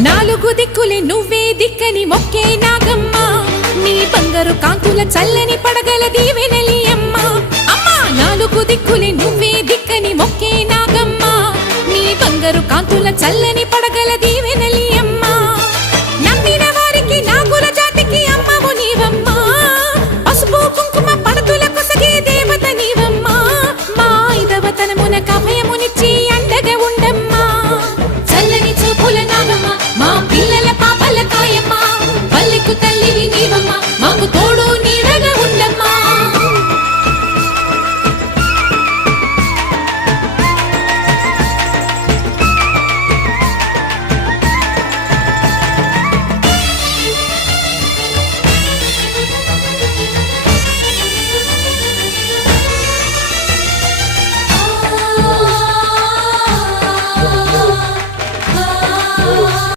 నాలుగు దిక్కులే నువ్వే దిక్కని మొక్కే నాగమ్మ నీ బంగారు కాంతుల చల్లని పడగల దీవెనలి అమ్మ అమ్మా నాలుగు దిక్కులే నువ్వే దిక్కని మొక్కే నాగమ్మ నీ బంగారు కాంతుల చల్లని పడగల